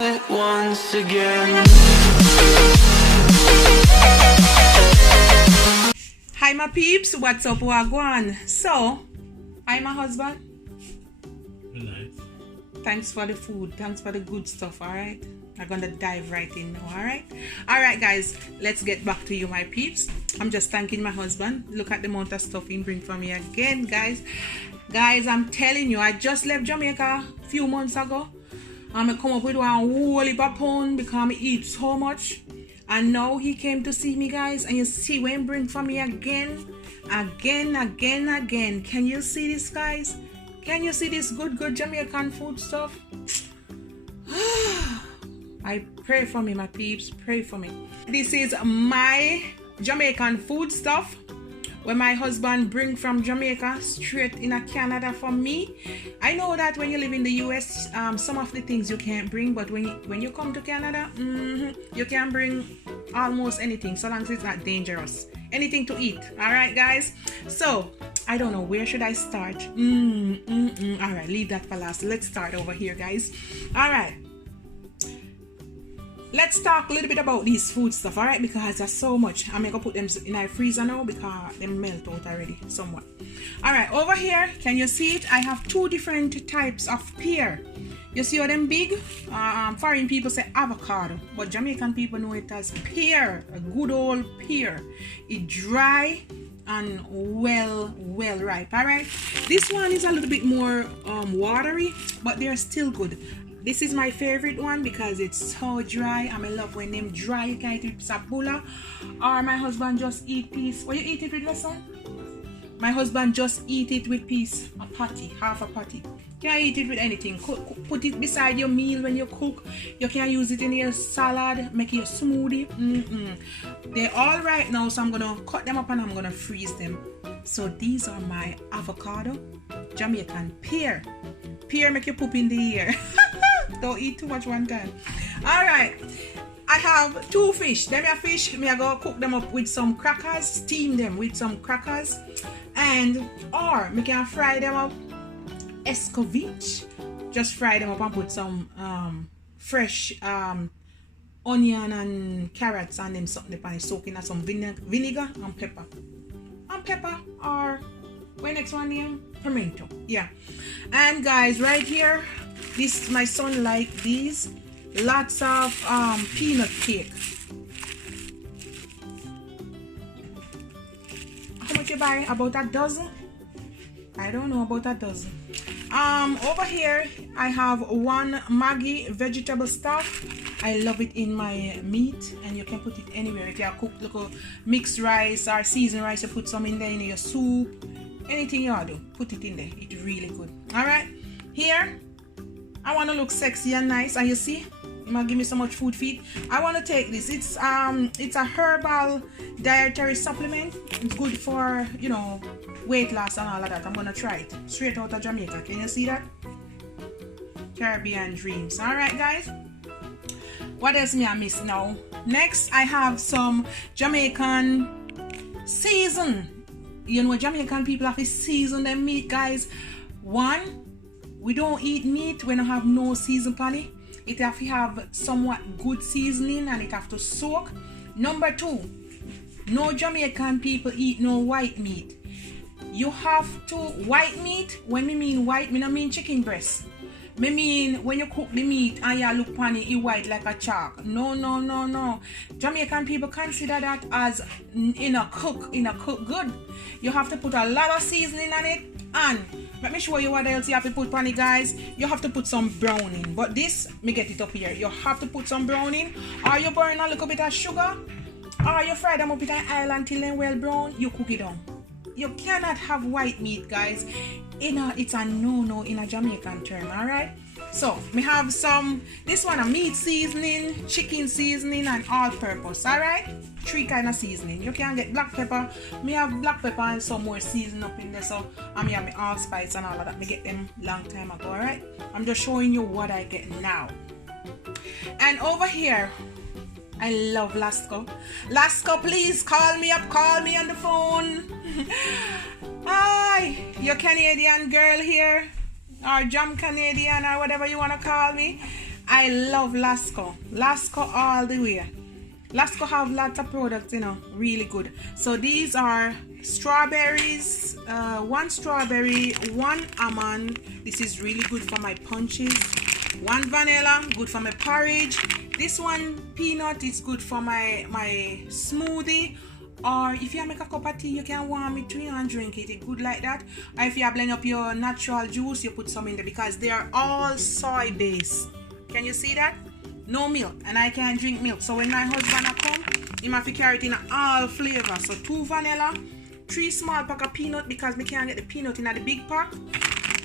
Once again. Hi my peeps, what's up, wagwan? So, hi my husband. Nice. Thanks for the food, thanks for the good stuff, alright? I'm gonna dive right in now, alright guys, let's get back to you my peeps. I'm just thanking my husband. Look at the amount of stuff he bring for me again, guys. I'm telling you, I just left Jamaica a few months ago. I'm come up with one whole heap of pound because I eat so much. And now he came to see me, guys. And you see when he bring for me again. Can you see this, guys? Can you see this good Jamaican food stuff? I pray for me, my peeps. Pray for me. This is my Jamaican food stuff when my husband bring from Jamaica straight in a Canada for me. I know that when you live in the US, some of the things you can't bring, but when you come to Canada, you can bring almost anything, so long as it's not dangerous. Anything to eat, all right, guys? So I don't know, where should I start? All right, leave that for last. Let's start over here, guys. All right. Let's talk a little bit about these food stuff, alright? Because there's so much. I'm gonna put them in our freezer now because they melt out already somewhat. Alright, over here, can you see it? I have two different types of pear. You see how them big? Foreign people say avocado, but Jamaican people know it as pear, a good old pear. It dry and well ripe, alright? This one is a little bit more watery, but they're still good. This is my favorite one because it's so dry. I love when them dry. You can eat it with sabula, or my husband just eat piece. What you eat it with, lesson? My husband just eat it with piece, a patty, half a patty. You can eat it with anything. Put it beside your meal when you cook. You can use it in your salad, make it a smoothie. They're all right now, so I'm gonna cut them up and I'm gonna freeze them. So these are my avocado, Jamaican pear. Pear make you poop in the ear. Don't eat too much one time. Alright, I have two fish. Them are fish, me I go cook them up with some crackers, steam them with some crackers, and or me can fry them up escovitch. Just fry them up and put some fresh onion and carrots and them something upon it, soaking in some vinegar and pepper. Or what next one name? Pimento. Yeah. And guys, right here, this my son like these. Lots of peanut cake. How much you buy? About a dozen? I don't know, about a dozen. Over here I have one Maggi vegetable stock. I love it in my meat, and you can put it anywhere. If you cook little mixed rice or seasoned rice, you put some in there in your soup. Anything you do, put it in there. It's really good. Alright, here I want to look sexy and nice, and you see, you might give me so much food feed. I want to take this. It's a herbal dietary supplement. It's good for, you know, weight loss and all of that. I'm gonna try it straight out of Jamaica. Can you see that? Caribbean dreams. Alright guys, what else me I miss now? Next I have some Jamaican season. You know, Jamaican people have to season their meat, guys. One, we don't eat meat when I have no season on it. It have to have somewhat good seasoning and it have to soak. Number two, no Jamaican people eat no white meat. You have to, white meat, when me mean white, me no mean chicken breast. Me mean when you cook the meat and you look on it, it white like a chalk. No. Jamaican people consider that as in a cook good. You have to put a lot of seasoning on it, and let me show you what else you have to put on it, guys. You have to put some browning, but this, me get it up here. You have to put some browning, or you burn a little bit of sugar, or you fry them up with an oil until they're well brown. You cook it down. You cannot have white meat, guys. It's a no in a Jamaican term. Alright, so me have some, this one a meat seasoning, chicken seasoning, and all purpose. Alright, three kind of seasoning. You can get black pepper. Me have black pepper and some more seasoning up in there. So I me have my allspice and all of that. Me get them long time ago. Alright, I'm just showing you what I get now. And over here, I love Lasco. Lasco, please call me up. Call me on the phone. Hi, your Canadian girl here, or Jam Canadian, or whatever you want to call me. I love Lasco. Lasco all the way. Lasco have lots of products, you know, really good. So these are strawberries, 1 strawberry, 1 almond. This is really good for my punches. 1 vanilla, good for my porridge. This one peanut is good for my smoothie. Or if you make a cup of tea, you can warm it to and drink it. It's good like that. Or if you blend up your natural juice, you put some in there because they are all soy based. Can you see that? No milk, and I can't drink milk. So when my husband come, he must carry it in all flavor. So 2 vanilla, 3 small pack of peanut because we can't get the peanut in the big pack,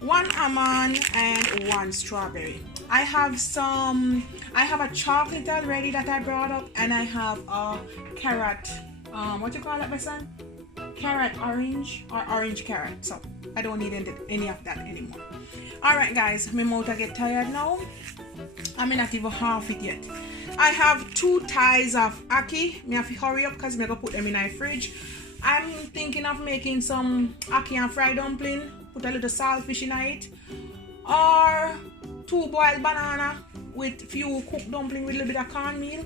1 almond, and 1 strawberry. I have a chocolate already that I brought up, and I have a carrot. What you call that, my son? Carrot orange or orange carrot. So I don't need any of that anymore. All right, guys, my mouth get tired now. I'm not even half it yet. I have 2 ties of ackee. Me have to hurry up because I'm gonna put them in my fridge. I'm thinking of making some ackee and fried dumpling. Put a little saltfish in it, or 2 boiled banana with few cooked dumpling with a little bit of cornmeal,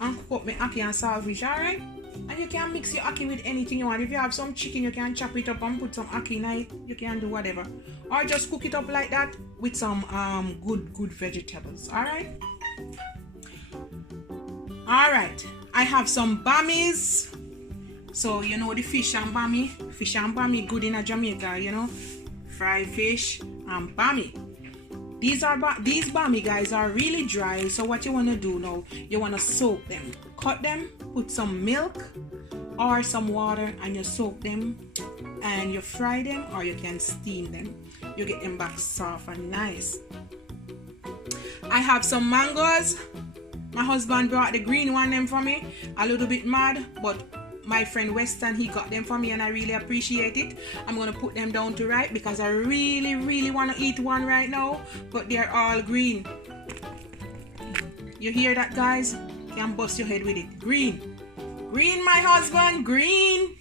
and cook up my ackee and saltfish. All right. And you can mix your ackee with anything you want. If you have some chicken, you can chop it up and put some ackee in it. You can do whatever. Or just cook it up like that with some good vegetables. Alright? Alright. I have some bammies. So you know the fish and bammy. Fish and bammy good in Jamaica, you know. Fried fish and bammy. These bammy, guys, are really dry. So what you want to do now, you want to soak them. Cut them, put some milk or some water, and you soak them and you fry them, or you can steam them. You get them back soft and nice. I have some mangoes. My husband brought the green one them for me. A little bit mad, but my friend Weston, he got them for me and I really appreciate it. I'm gonna put them down to ripe because I really want to eat one right now, but they're all green. You hear that, guys? You can bust your head with it. Green, my husband, green.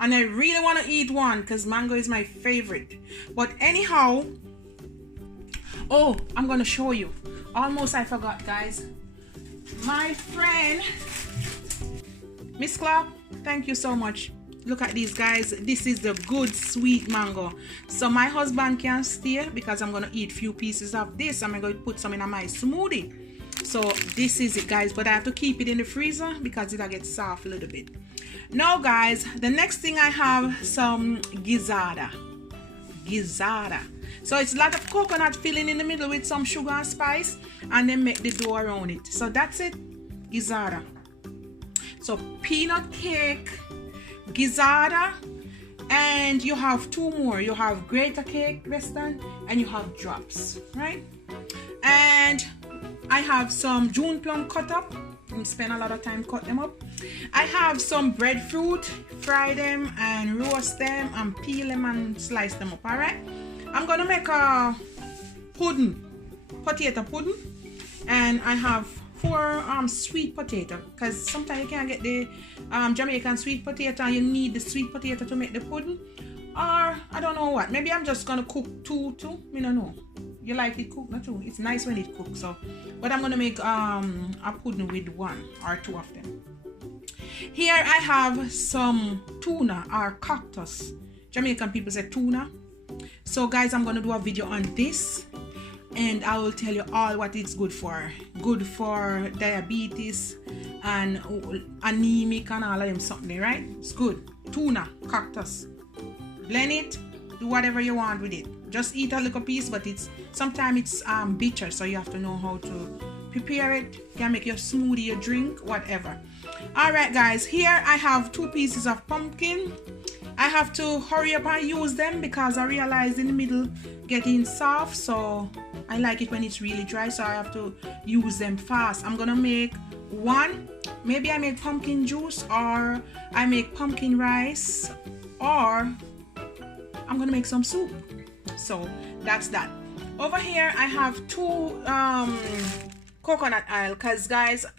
And I really want to eat one because mango is my favorite. But anyhow, oh, I'm gonna show you. Almost I forgot, guys. My friend Miss Clark, thank you so much. Look at these, guys. This is the good sweet mango. So my husband can stay because I'm gonna eat few pieces of this. I'm gonna put some in my smoothie. So this is it, guys, but I have to keep it in the freezer because it'll get soft a little bit. Now, guys, the next thing I have some gizzarda. So it's a lot of coconut filling in the middle with some sugar and spice, and then make the dough around it. So that's it, gizzarda. So peanut cake, gizzarda, and you have 2 more. You have grater cake, Western, and you have drops, right? And I have some June plum cut up. I spend a lot of time cut them up. I have some breadfruit, fry them and roast them and peel them and slice them up. All right. I'm gonna make a pudding, potato pudding, and I have 4 sweet potato because sometimes you can't get the Jamaican sweet potato and you need the sweet potato to make the pudding. Or I don't know what. Maybe I'm just gonna cook 2 too. I don't know. You like it cooked, not 2. It's nice when it cooks. So, but I'm gonna make a pudding with 1 or 2 of them. Here I have some tuna or cactus. Jamaican people say tuna. So guys, I'm gonna do a video on this, and I will tell you all what it's good for. Good for diabetes and anemic and all of them something, right? It's good. Tuna, cactus. Blend it, do whatever you want with it. Just eat a little piece, but sometimes it's bitter, so you have to know how to prepare it. You can make your smoothie, your drink, whatever. All right, guys, here I have 2 pieces of pumpkin. I have to hurry up and use them because I realized in the middle getting soft, so I like it when it's really dry, so I have to use them fast. I'm gonna make 1. Maybe I make pumpkin juice, or I make pumpkin rice, or I'm gonna make some soup. So that's that. Over here I have 2 coconut oil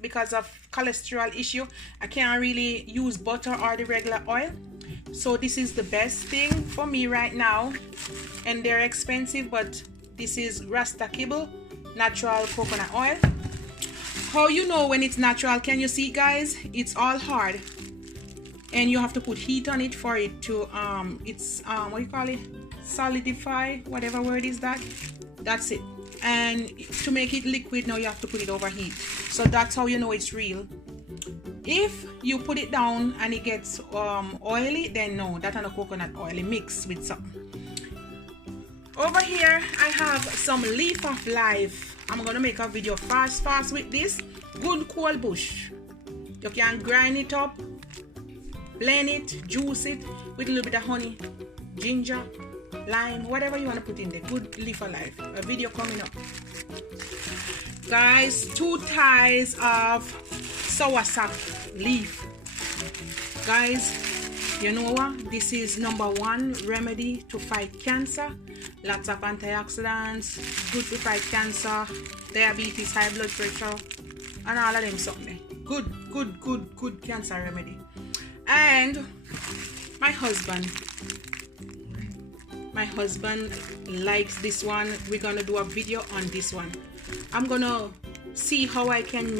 because of cholesterol issue I can't really use butter or the regular oil. So this is the best thing for me right now, and they're expensive, but this is Rasta Kibble natural coconut oil. How you know when it's natural? Can you see, guys? It's all hard, and you have to put heat on it for it to what do you call it, solidify, whatever word is that. That's it. And to make it liquid, now you have to put it over heat. So that's how you know it's real. If you put it down and it gets oily, then no, that's not coconut oil. It mixed with something. Over here I have some leaf of life. I'm gonna make a video fast with this. Good cold bush. You can grind it up, blend it, juice it with a little bit of honey, ginger, lime, whatever you want to put in there. Good leaf of life. A video coming up, guys. 2 ties of soursop leaf, guys. You know what, this is #1 remedy to fight cancer. Lots of antioxidants, good to fight cancer, diabetes, high blood pressure, and all of them something. Good cancer remedy. And my husband likes this one. We're gonna do a video on this one. I'm gonna see how I can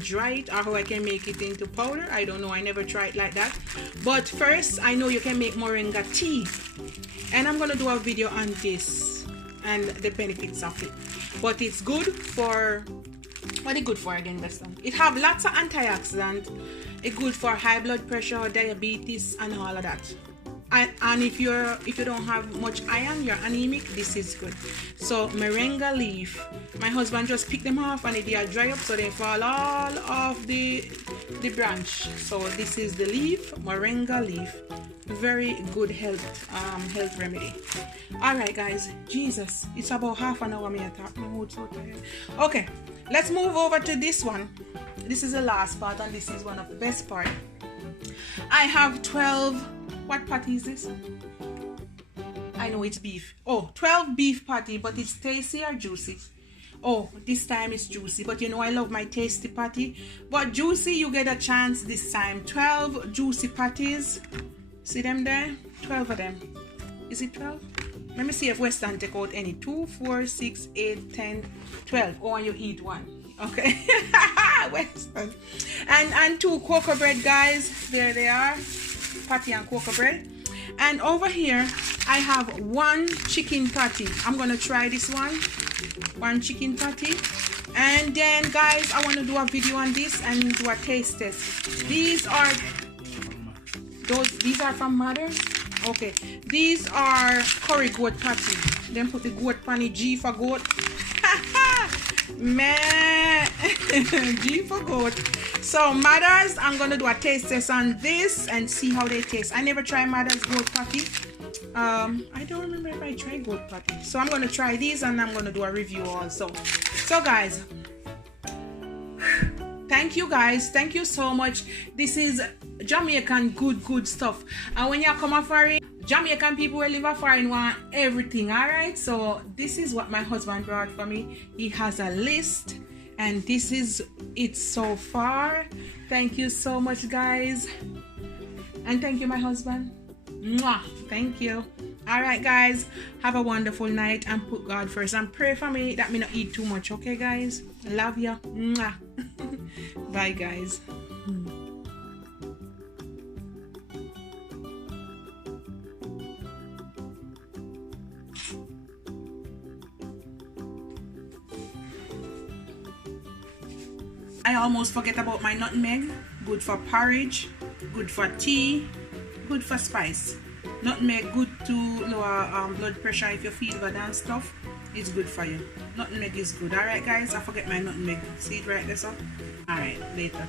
dry it, or how I can make it into powder. I don't know, I never tried like that. But first, I know you can make moringa tea, and I'm gonna do a video on this and the benefits of it. But it's good for, what is good for again, this one? It have lots of antioxidants. It's good for high blood pressure, diabetes, and all of that. And if you don't have much iron, you're anemic, this is good. So moringa leaf, my husband just picked them off and they are dry up, so they fall all off the branch. So this is the leaf, moringa leaf. Very good health remedy. All right, guys. Jesus, it's about half an hour. Me talk. My mood so tired. Okay, let's move over to this one. This is the last part, and this is one of the best part. I have 12. What patty is this? I know it's beef. Oh, 12 beef patty, but it's tasty or juicy? Oh, this time it's juicy, but you know I love my tasty patty. But juicy, you get a chance this time. 12 juicy patties. See them there? 12 of them. Is it 12? Let me see if Western take out any. 2, 4, 6, 8, 10, 12. Oh, and you eat one. Okay. Western. And 2 cocoa bread, guys. There they are. Patty and cocoa bread. And over here I have 1 chicken patty. I'm gonna try this one chicken patty, and then, guys, I want to do a video on this and do a taste test. These are from Mother's. Okay, these are curry goat patty. Then put the goat panny, G for goat. Man. G for goat. So Mother's, I'm gonna do a taste test on this and see how they taste. I never tried Mother's goat patty. I don't remember if I tried goat patty. So I'm gonna try these and I'm gonna do a review also. So guys, thank you guys, thank you so much. This is Jamaican good stuff. And when you come a foreign, Jamaican people who live a foreign want everything. All right, so this is what my husband brought for me. He has a list, and this is it so far. Thank you so much, guys, and thank you, my husband. Mwah. Thank you. All right, guys, have a wonderful night and put God first, and pray for me that me not eat too much. Okay, guys, love you. Mwah. Bye, guys. I almost forget about my nutmeg. Good for porridge, good for tea, good for spice. Nutmeg good to lower blood pressure if you feel bad and stuff. It's good for you. Nutmeg is good. Alright, guys, I forget my nutmeg. See it right there, so? Alright, later.